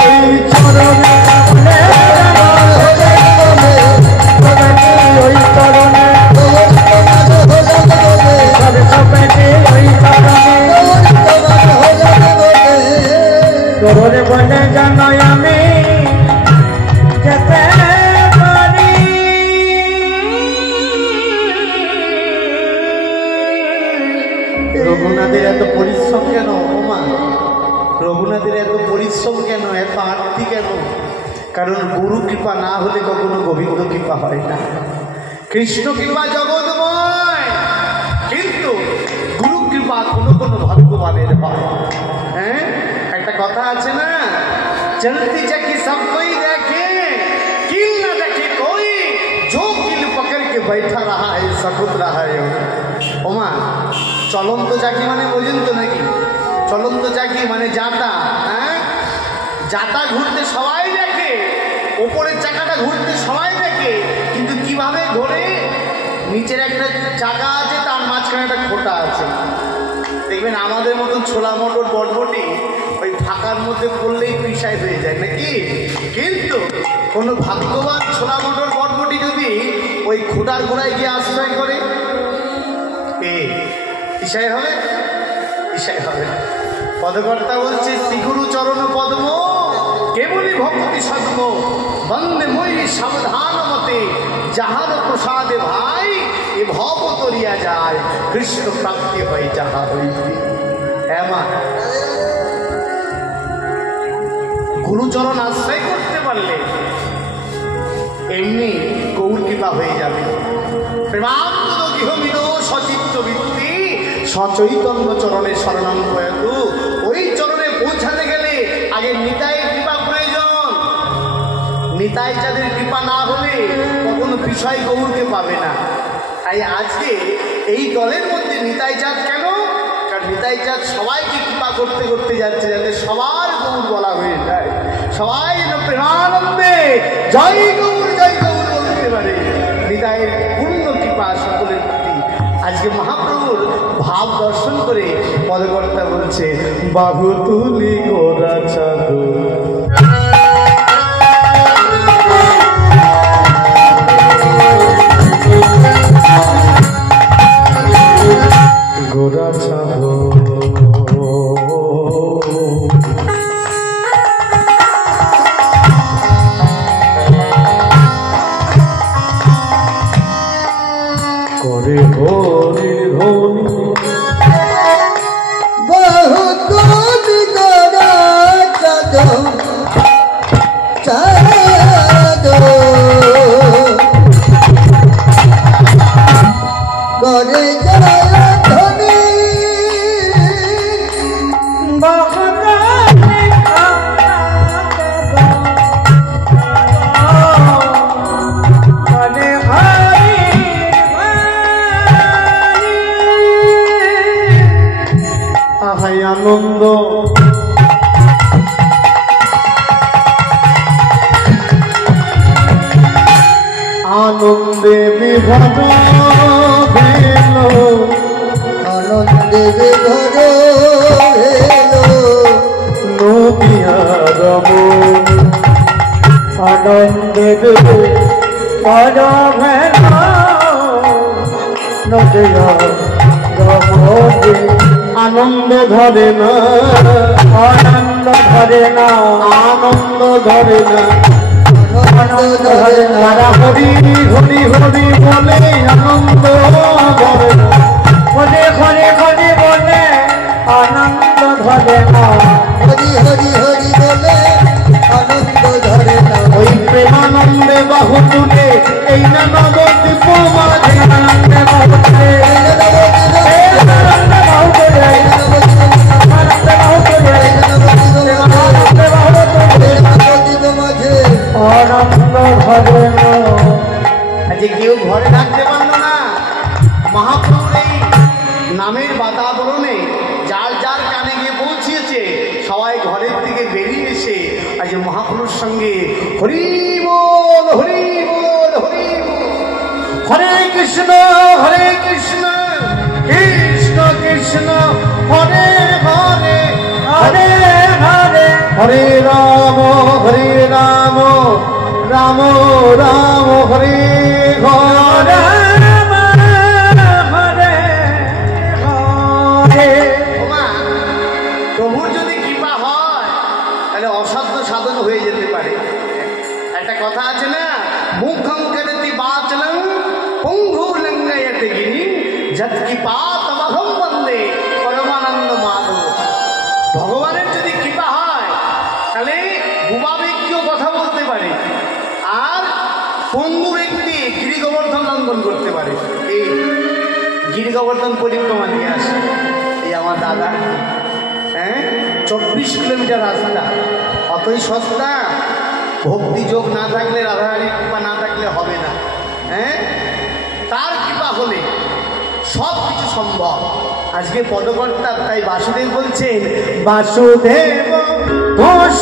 ওই চরণে ওই তরণে গৌর তোমার হলাম বলে সবে সপেছি ওই তরণে গৌর তোমার হলাম বলে গৌরে বলে জানাই আমি যেতে পারি রঘুনাথের এত পরিশ্রম কেন ওমা? রঘুনাথের এত পরিশ্রম কেন, এত আরতি কেন? কারণ গুরু কৃপা না হলে কখনো গোবিন্দ কৃপা হয় না। কৃষ্ণ কৃপা জগৎময়, কিন্তু গুরু কৃপা কোনো কোনো ভগবানের হয়। হ্যাঁ, একটা কথা আছে না, চলতি চাকি সব কই দেখে কিল না দেখে কই, जो किल पकड़ के बैठा रहा है सकुत रहा है। ওমা, চলন্ত চাকি মানে বোঝেন তো নাকি? চলন্ত চাকি মানে জাতা। হ্যাঁ, জাতা ঘুরতে সবাই দেখে, ওপরের চাকাটা ঘুরতে সবাই দেখে, কিন্তু কিভাবে ঘোরে? নিচের একটা চাকা আছে, তার মাঝখানে একটা খোটা আছে। দেখবেন আমাদের মতন ছোলা মটর বটবটি ওই ফাঁকার মধ্যে পড়লেই পিসাই হয়ে যায় নাকি? কিন্তু কোনো ভাগ্যবান ছোলা মটর বটবটি যদি ওই খোটার গোড়ায় গিয়ে আশ্রয় করে, পিসাই হবে? পিসাই হবে। পদকর্তা বলছে, শ্রীগুরু চরণ পদ্ম কেবলই ভক্তি সদ্ম, বন্দে মই সাবধান মতে, যাহার প্রসাদে ভাই এ ভব তরিয়া যায়, কৃষ্ণ প্রাপ্তি হয় যাহা হইবে। এমা গুরুচরণ আশ্রয় করতে পারলে এমনি গৌর কৃপা হয়ে যাবে। প্রেমানন্দ গৃহমিদ সচিত্ত বৃত্তি সচৈতন্য চরণে শরণাঙ্গয়তু। ওই চরণে পৌঁছাতে গেলে আগে নিতাইয়ের কৃপা প্রয়োজন। নিতাই যাদের কৃপা না হলে কখনো বিষয় গৌরকে পাবে না। তাই আজকে এই দলের মধ্যে নিতাই চাঁদ কেন? কারণ নিতাই চাঁদ সবাইকে কৃপা করতে করতে যাচ্ছে, যাতে সবার গৌর বলা হয়ে যায়, সবাই যেন প্রেমানন্দে জয় গৌর বলতে পারে। নিতাইয়ের পূর্ণ কৃপা সকলের প্রতি। আজকে মহাপ্রভুর ভাব দর্শন করে পদকর্তা বলছে, বাহু তুলি গোরা চাদর গোরা চাদর করে হরির ধ্বনি বহু তুমি গোরা চাদর চাদর করে যায় ধনী আহাই আনন্দ আনন্দে বিভোর ভেল আনন্দে বিভোর হেলো নদিয়ার মন আনন্দে বিভোর ভেল নদিয়া মোরে আনন্দ ধরে না, আনন্দ ধরে না, আনন্দ ধরে না। আনন্দ ধরে না, তারা হরি হরি হরি বলে আনন্দ ধরে না। খরে খরে খরে বলে আনন্দ ধরে না, হরি হরি হরি বলে আনন্দ ধরে না। ওই প্রেমানন্দে বাহু তুলে এই না নবদ্বীপ মাঝে আনন্দে বাহু করে, আনন্দে বাহু করে, আনন্দে বাহু করে, আনন্দে বাহু করে, আনন্দ ধরে না। আজকে কেউ ঘরে থাকতে পারলো না, মহাপ্রভুর এই নামের বাতাবরণে যার যার কানে গিয়ে পৌঁছিয়েছে, সবাই ঘরের থেকে বেরিয়ে এসে আজ মহাপ্রভুর সঙ্গে হরি বল হরি বল হরি বল, হরে কৃষ্ণ কৃষ্ণ কৃষ্ণ হরে হরে, হরে হরে হরে রাম রাম রাম হরে হরে। রাম হরে হরে। ওমা, প্রভুর যদি কৃপা হয় তাহলে অসাধ্য সাধন হয়ে যেতে পারে। একটা কথা আছে না, মুখং করতি বাচলং পঙ্গু লঙ্ঘয়তে গিরি যৎ কৃপা তমহং বন্দে পরমানন্দ মাধব। ভগবানের যদি কৃপা হয় তাহলে বুবা ব্যক্তিও কথা বলতে পারে, আর পঙ্গু ব্যক্তি গিরি গোবর্ধন লঙ্ঘন করতে পারে। এই গিরি গোবর্ধন পরিক্রমা দিয়ে আসে এই আমার দাদা, হ্যাঁ 24 কিলোমিটার রাস্তা, অতই সস্তা। ভক্তি যোগ না থাকলে, রাধারানীর কৃপা না থাকলে হবে না। হ্যাঁ, তার কৃপা হলে সব কিছু সম্ভব। আজকে পদকর্তা তাই বাসুদেব বলছেন, বাসুদেব ঘোষ